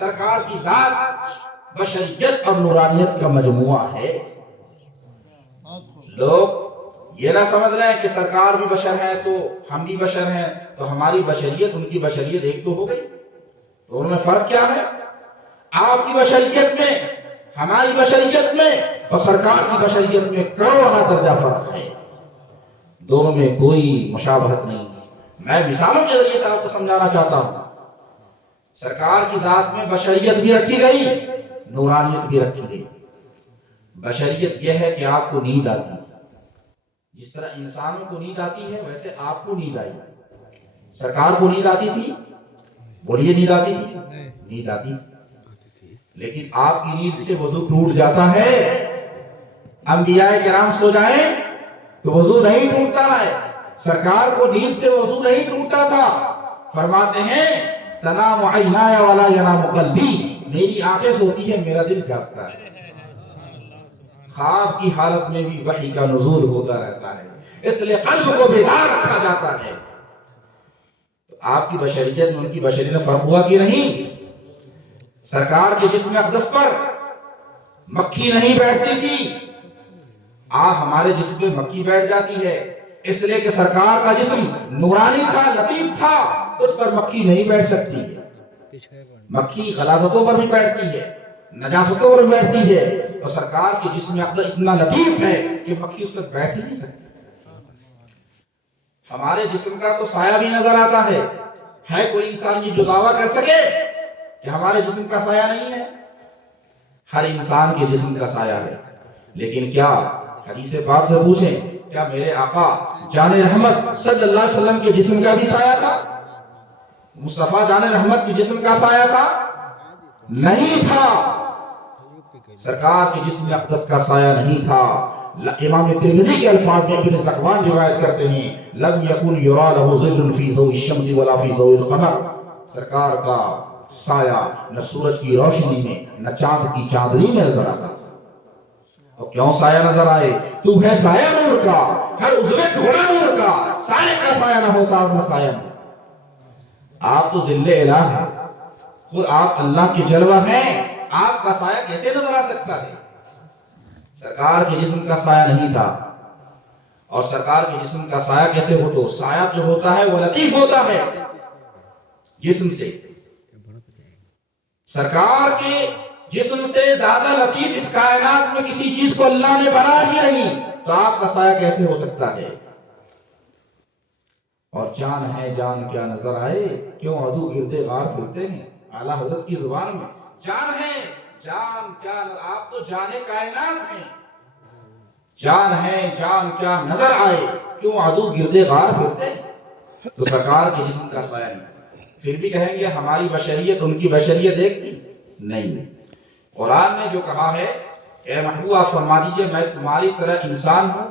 سرکار کی ذات بشریت اور نورانیت کا مجموعہ ہے۔ لوگ یہ نہ سمجھ رہے ہیں کہ سرکار بھی بشر ہے تو ہم بھی بشر ہیں، تو ہماری بشریت ان کی بشریت ایک تو ہو گئی۔ تو ان میں فرق کیا ہے؟ آپ کی بشریت میں، ہماری بشریت میں اور سرکار کی بشریت میں کروڑا درجہ فرق ہے، دونوں میں کوئی مشابہت نہیں۔ میں مثالوں کے ذریعے سے آپ کو سمجھانا چاہتا ہوں۔ سرکار کی ذات میں بشریت بھی رکھی گئی، نورانیت بھی رکھی گئی۔ بشریت یہ ہے کہ آپ کو نیند آتی ہے، جس طرح انسانوں کو نیند آتی ہے ویسے آپ کو نیند آئی۔ سرکار کو نیند آتی تھی؟ بولیے، نیند آتی تھی؟ نیند آتی تھی، لیکن آپ کی نیند سے وضو ٹوٹ جاتا ہے۔ انبیاء کرام سو جائیں تو وضو نہیں ٹوٹتا ہے، سرکار کو نیند سے وضو نہیں ٹوٹتا تھا۔ فرماتے ہیں تنام عینایا ولا ینام قلبی، میری آنکھیں سوتی ہے، میرا دل جاگتا ہے۔ خواب کی حالت میں بھی وحی کا نزول ہوتا رہتا ہے، اس لیے قلب کو بیدار رکھا جاتا ہے۔ تو آپ کی بشریت میں ان کی بشریت میں فرق ہوا کہ نہیں؟ سرکار کے جسم اقدس پر مکھی نہیں بیٹھتی تھی، آج ہمارے جسم میں مکھی بیٹھ جاتی ہے، اس لیے کہ سرکار کا جسم نورانی تھا، لطیف تھا، اس پر مکھی نہیں بیٹھ سکتی ہے۔ مکھی غلاظتوں پر بھی بیٹھتی ہے، نجاستوں پر بیٹھتی ہے، اور سرکار کے جسم اقدس اتنا لطیف ہے کہ مکھی اس پر بیٹھ ہی نہیں سکتی۔ ہمارے جسم کا تو سایہ بھی نظر آتا ہے کوئی انسان یہ جو دعویٰ کر سکے کہ ہمارے جسم کا سایہ نہیں ہے؟ ہر انسان کے جسم کا سایہ ہے، لیکن کیا حدیث پاک سے پوچھیں، کیا میرے آقا جان رحمت صلی اللہ علیہ وسلم کے جسم کا بھی سایہ تھا؟ مصطفیٰ جان رحمت کے جسم کا سایہ تھا؟ نہیں تھا، سرکار کے جسم اقدس کا سایہ نہیں تھا۔ امام ترمذی کے الفاظ میں ابن زکوان روایت کرتے ہیں لم یکن یرا له ظل فی ضوء الشمس ولا فی ضوء القمر، سرکار کا سایہ نہ سورج کی روشنی میں نہ چاند کی چاندنی میں نظر آتا۔ اور کیوں سایہ نظر آئے؟ تو ہے سایہ نور کا، ہر عضو ٹکڑا نور کا، سایہ کا سایہ نہ ہوتا اور نہ سایہ نہ۔ آپ تو ذل الہ ہیں، خود آپ اللہ کے جلوہ ہیں، آپ کا سایہ کیسے نظر آ سکتا ہے؟ سرکار کے جسم کا سایہ نہیں تھا، اور سرکار کے جسم کا سایہ کیسے ہو؟ تو سایہ جو ہوتا ہے وہ لطیف ہوتا ہے جسم سے، سرکار کے جسم سے زیادہ لطیف اس کائنات میں کسی چیز کو اللہ نے بنا ہی نہیں، تو آپ کا سایہ کیسے ہو سکتا ہے؟ اور جان ہے جان کیا نظر آئے، کیوں عدو گردے غار پھرتے ہیں؟ اعلیٰ حضرت کی زبان میں جان ہے جان کیا، آپ تو جانے کائنات ہیں، جان ہے جان کیا نظر آئے، کیوں عدو گردے غار پھرتے ہیں؟ تو سرکار کے جسم کا سایہ نہیں، پھر بھی کہیں گے ہماری بشریت ان کی بشریت ایک تھی؟ نہیں۔ قرآن نے جو کہا ہے اے محبوب آپ فرما دیجئے میں تمہاری طرح انسان ہوں،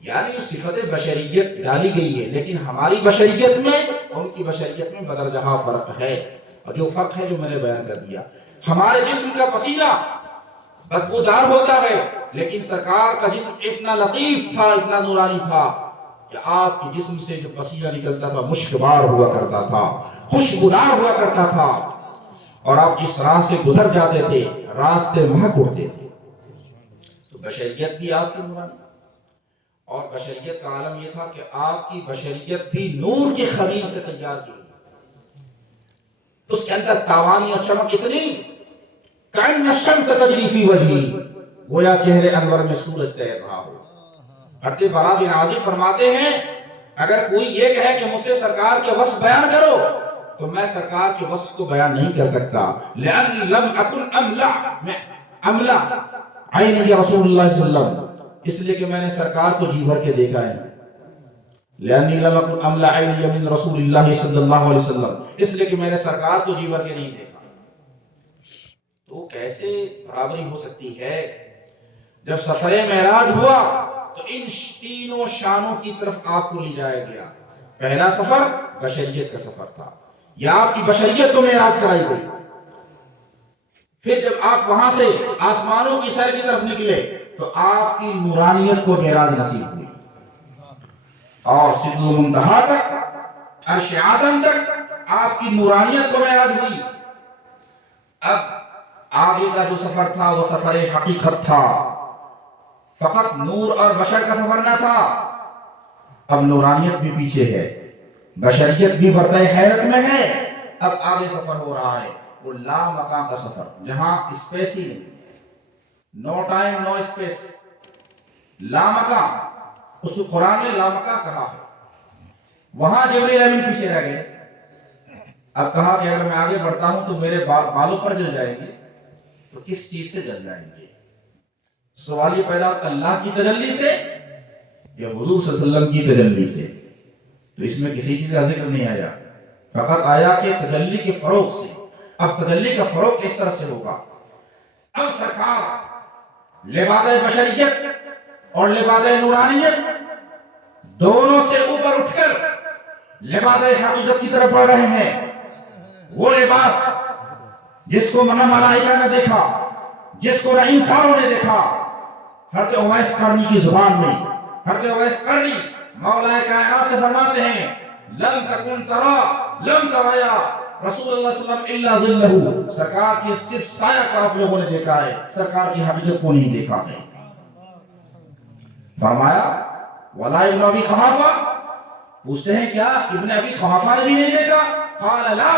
یعنی صفت بشریت ڈالی گئی ہے، لیکن ہماری بشریت میں ان کی بشریت میں بدر جہاں فرق ہے، اور جو فرق ہے جو میں نے بیان کر دیا۔ ہمارے جسم کا پسینہ بدبودار ہوتا ہے، لیکن سرکار کا جسم اتنا لطیف تھا، اتنا نورانی تھا کہ آپ کے جسم سے جو پسینہ نکلتا تھا مشکبار ہوا کرتا تھا، خوشبودار ہوا کرتا تھا، اور آپ جس راہ سے گزر جاتے تھے راستے مہک اٹھتے تھے۔ تو بشریت بھی آپ کی نورانی، اور بشریت کا عالم یہ تھا کہ آپ کی بشریت بھی نور کے خمیر سے تیار کی، اس کے اندر تاوانی اور چمک اتنی کأن الشمس تجری فی وجہی، گویا چہرے انور میں سورج تیر رہا ہو۔ حضرت برا بن عازب فرماتے ہیں اگر کوئی یہ کہے کہ مجھ سے سرکار کے وصف بیان کرو تو میں سرکار کے وصف کو بیان نہیں کر سکتا، لأنی لم اکن املا عین رسول اللہ صلی اللہ علیہ وسلم، اس لیے کہ میں نے سرکار کو جی بھر کے دیکھا ہے، لأنی لم اکن املا عین من رسول اللہ صلی اللہ علیہ وسلم، اس لیے کہ میں نے سرکار کو جی بھر کے نہیں دیکھا۔ تو کیسے برابری ہو سکتی ہے؟ جب سفر معراج ہوا تو ان تینوں شانوں کی طرف آپ کو لے جایا گیا۔ پہلا سفر بشریت کا سفر تھا، یا آپ کی بشریت کو معراج کرائی گئی۔ پھر جب آپ وہاں سے آسمانوں کی سیر کی طرف نکلے تو آپ کی نورانیت کو معراج نصیب ہوئی، اور سدر المنتہا تک، عرش اعظم تک آپ کی نورانیت کو معراج ہوئی۔ اب آگے کا جو سفر تھا وہ سفر حقیقت تھا، فقط نور اور بشر کا سفر نہ تھا، اب نورانیت بھی پیچھے ہے، بشریت بھی برتہ حیرت میں ہے۔ اب آگے سفر ہو رہا ہے وہ لا مقام کا سفر، جہاں اسپیس ہی نہیں، نو ٹائم نو اسپیس، لا مقام، اس کو قرآن نے لا مقام کہا ہے۔ وہاں جبرائیل امین پیچھے رہ گئے۔ اب کہا کہ اگر میں آگے بڑھتا ہوں تو میرے بالوں پر جل جائیں گے، تو کس چیز سے جل جائیں گے؟ سوال یہ پیدا ہوتا اللہ کی تجلی سے یا حضور صلی اللہ علیہ وسلم کی تجلی سے؟ تو اس میں کسی چیز کا ذکر نہیں آیا، فقط آیا کہ تجلی کے فروغ سے۔ اب تجلی کا فروغ کس طرح سے ہوگا؟ اب سرکار لبادہ بشریت اور لبادہ نورانیت دونوں سے اوپر اٹھ کر لبادہ حقیقت کی طرف بڑھ رہے ہیں۔ وہ لباس جس کو نہ ملائکہ نے دیکھا، جس کو نہ انسانوں نے دیکھا، حضرت اویس قرنی کی زبان میں حضرت اویس قرنی مولا کائنات سے فرماتے ہیں لم تکن ترا لم ترایا رسول اللہ صلی اللہ علیہ وسلم الا ظلہ، سرکار کی صرف سایہ کا آپ لوگوں نے دیکھا ہے، سرکار کی حقیقت کو نہیں دیکھا ہے۔ فرمایا ولا ابن ابی قحافہ، پوچھتے ہیں کیا ابن ابی قحافہ نے بھی نہیں دیکھا؟ قال لا،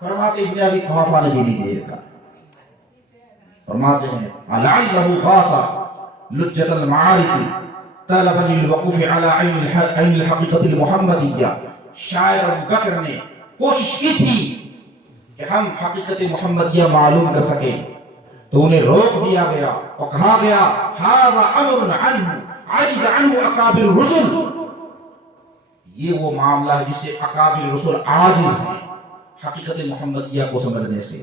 فرماتے ابن ابی قحافہ نے بھی نہیں دیکھا۔ فرماتے ہیں لعلہ غاص لجة المعارف طلبا للوقوف على عین الحقیقت المحمدیہ، شاید ابو بکر نے کوشش کی تھی کہ ہم حقیقت محمدیہ معلوم کر سکیں، تو انہیں روک دیا گیا اور کہا گیا ھذا امر عنہ عجز عنہ اکابر الرسل، یہ وہ معاملہ ہے جس سے اکابر الرسل عاجز ہیں حقیقت محمدیہ کو سمجھنے سے۔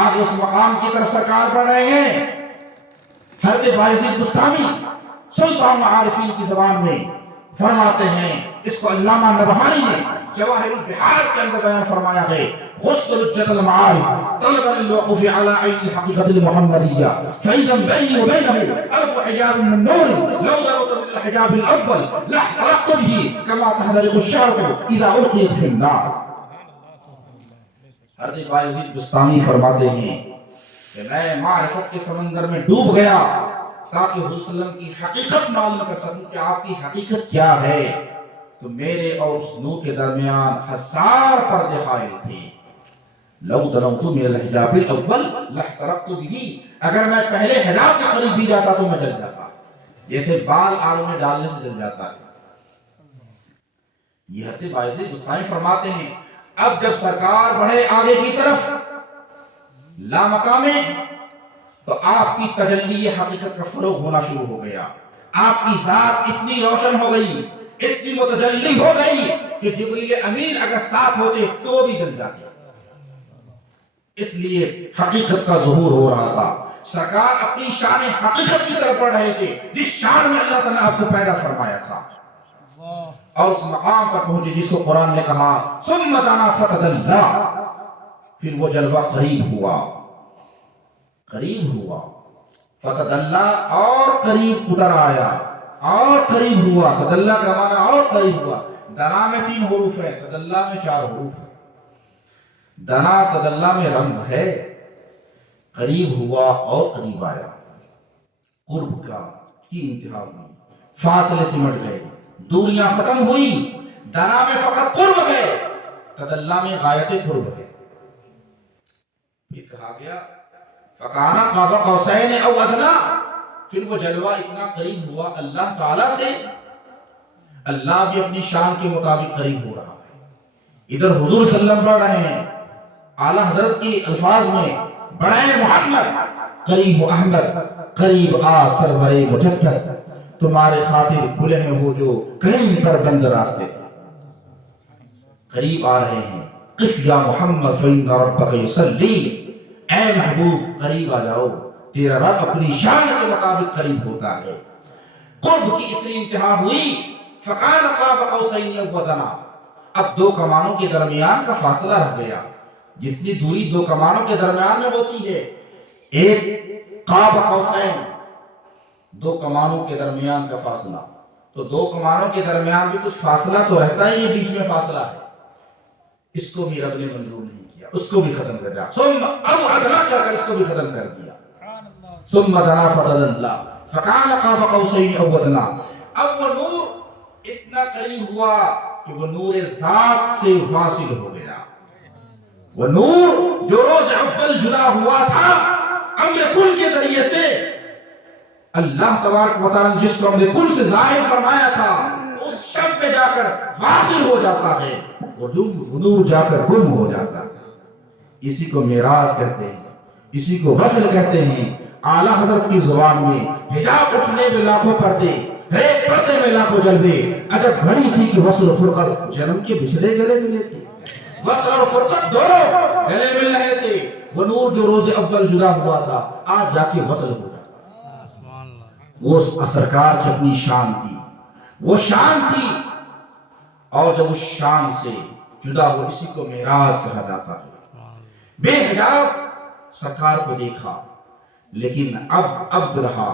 آج اس مقام کی طرف سرکار بڑھ رہے ہیں۔ حضرت بایزید بستامی سلطان عارفین کی زبان میں فرماتے ہیں، اس کو علامہ نبہانی نے جواہر البحار کے اندر بیان فرمایا ہے، غسل لجة المعارف طلبا للوقوف على عین الحقیقت المحمدیہ فإذا بینی وبینہ ألف حجاب من نور لو ضربت بالحجاب الأول لاحترقت به كما تحترق الشرق إذا ألقيت في النار۔ حضرت بایزید بستامی فرماتے ہیں کہ میں معرفت کے سمندر میں ڈوب گیا تاکہ حضور صلی اللہ علیہ وسلم کی حقیقت معلوم کر سکوں کہ آپ کی حقیقت کیا ہے، تو میرے اور اس نور کے درمیان ہزار پردے حائل تھے۔ لو دنوت من الحجاب الاول لاحترقت به، اگر میں پہلے حجاب کے قریب بھی جاتا تو میں جل جاتا، جیسے بال آلو میں ڈالنے سے جل جاتا ہے۔ یہ حضرت بایزید بستامی فرماتے ہیں اب جب سرکار بڑھے آگے کی طرف لا مقامے، تو آپ کی تجلی حقیقت کا فروغ ہونا شروع ہو گیا، آپ کی ذات اتنی روشن ہو گئی، اتنی متجلی ہو گئی کہ جبریل امین اگر ساتھ ہوتے تو بھی جل جاتے۔ اس لیے حقیقت کا ظہور ہو رہا تھا، سرکار اپنی شان حقیقت کی طرف بڑھ رہے تھے جس شان میں اللہ تعالیٰ نے آپ کو پیدا فرمایا تھا، اور اس مقام پر پہنچے جس کو قرآن نے کہا ثم دنا فتدلی، پھر وہ جلوہ قریب ہوا، قریب ہوا، فتدلی اور قریب اتر آیا اور قریب ہوا، تدلی کا معنی اور قریب ہوا۔ دنا میں 3 حروف ہے، تدلی میں 4 حروف ہے۔ دنا تدلی میں رمز ہے، قریب ہوا اور قریب آیا، قرب کی انتہا ہوئی، فاصلے سمٹ گئے، دوریاں ختم ہوئی۔ دنا میں فقط قرب ہے، تدلی میں غایت قرب ہے۔ پھر کہا گیا فکانا قاب قوسین او ادنی، پھر وہ جلوہ اتنا قریب ہوا اللہ تعالیٰ سے، اللہ بھی اپنی شان کے مطابق قریب ہو رہا ہے۔ ادھر حضور صلی اللہ علیہ وسلم بڑھ رہے ہیں، اعلیٰ حضرت کی الفاظ میں بڑے محمد قریب احمد قریب آ سرور مجدد، تمہارے خاطر کھلے ہیں وہ جو کریم پر بند راستے، قریب آ رہے ہیں۔ قف یا محمد فإن ربک یصلی، اے محبوب قریب آ جاؤ، تیرا رب اپنی شان کے مطابق قریب ہوتا ہے۔ قرب کی اتنی انتہا ہوئی، فکان قاب قوسین او ادنی، اب 2 کمانوں کے درمیان کا فاصلہ رہ گیا۔ جتنی دوری 2 کمانوں کے درمیان میں ہوتی ہے، ایک قاب قوسین 2 کمانوں کے درمیان کا فاصلہ، تو 2 کمانوں کے درمیان بھی کچھ فاصلہ تو رہتا ہی ہے، بیچ میں فاصلہ ہے، اس کو بھی رب نے منظور نہیں کیا۔ دیا، اس کو بھی ختم کر دیا، ثم اب ادنا کر اس کو بھی ختم کر دیا، ثم دنا فتدلى فكان قاب قوسين او ادنى. اب وہ نور اتنا قریب ہوا کہ وہ نور ذات سے واصل ہو گیا. وہ نور جو روز اول جدا ہوا تھا امر کل کے ذریعے سے، اللہ تبارک و تعالیٰ نے جس کو امر کل سے ظاہر فرمایا تھا اس شب میں جا کر واصل ہو جاتا ہے، وہ نور جا کر گم ہو جاتا ہے. اسی کو معراج کہتے ہیں، اسی کو وصل کہتے ہیں. اعلیٰ حضرت کی زبان میں حجاب اٹھنے میں لاکھوں پردے، ایک پردے میں لاکھوں جلوے. عجب گھڑی تھی کہ وصل و فرقت جنم کے بچھڑے گلے ملے تھے، وصل اور فرقت دونوں گلے مل رہے تھے. وہ نور جو روز اول جدا ہوا تھا آج جا کے وصل ہو جاتا. وہ سرکار کی اپنی شان تھی، وہ شان تھی، اور جب اس شان سے جدا ہو اسی کو معراج کہا جاتا ہے. بے حجاب سرکار کو دیکھا، لیکن اب عبد رہا،